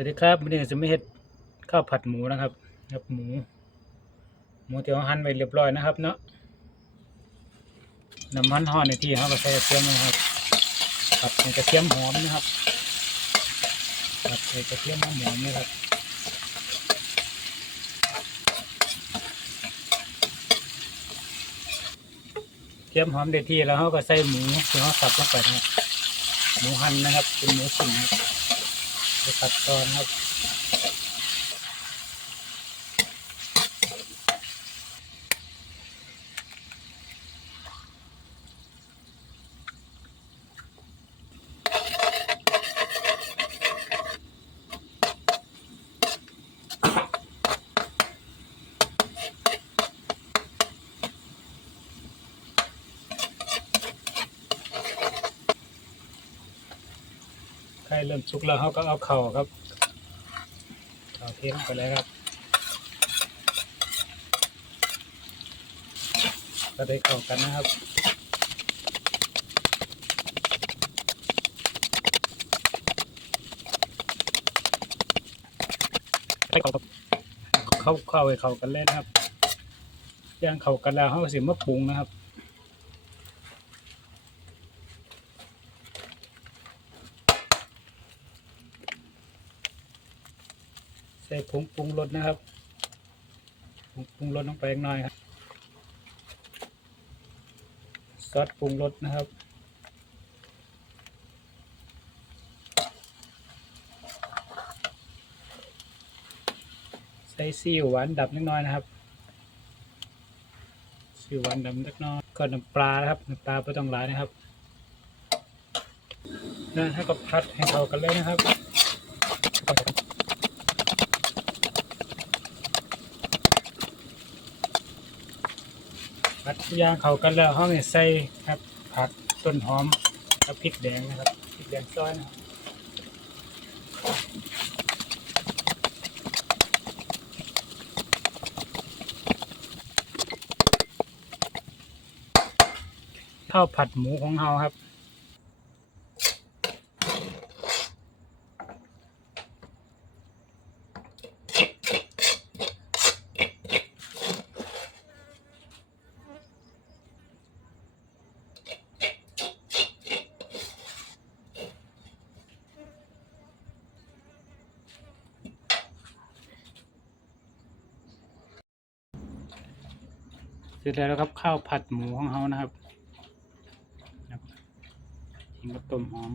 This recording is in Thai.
วัสดีครับวันนี้จะไม่เฮ็ดข้าวผัดหมูนะครับครับหมู หมูที่เราหั่นไว้เรียบร้อยนะครับ เนาะน้ำมันห่อในที่เขาก็ใส่กระเทียมนะครับผัดให้กระเทียมหอมนะครับผัดให้กระเทียมหอมนะครับเทียมหอมได้ที่แล้วเขาก็ใส่หมูที่เขาสับลงไปนะครับหมูหั่นนะครับ เป็นหมูสุ่มนะครับ ตัดตอนครับ ใกล้เริ่มสุกแล้วเขาก็เอาเข่าครับเข่าเทลงไปเลยครับก็ได้เข้ากันนะครับให้เข้าเข้าเข้าให้เข้ากันเลยนะครับย่างเข้ากันแล้วเขาก็สิมาปรุงนะครับ ส่ผงปรุงรสนะครับผงปรุงรสลงไปอีกหน่อยครับซอสปรุงรสนะครับใส่ซีอิ๊วหวานดับนิดน้อยนะครับซีอิ๊วหวานดับนิดน้อยก็น้ำปลานะครับน้ำปลาไม่ต้องหลายนะครับแล้วให้ก็พัดให้เข้ากันเลยนะครับ ผัดทุกอย่างเขากันแล้วห้องนี้ใส่ครับผัดต้นหอมกับพริกแดงนะครับพริกแดงซอยนะครับข้าวผัดหมูของเราครับ เสร็จแล้วครับข้าวผัดหมูของเขานะครับครับกินกับต้มหอม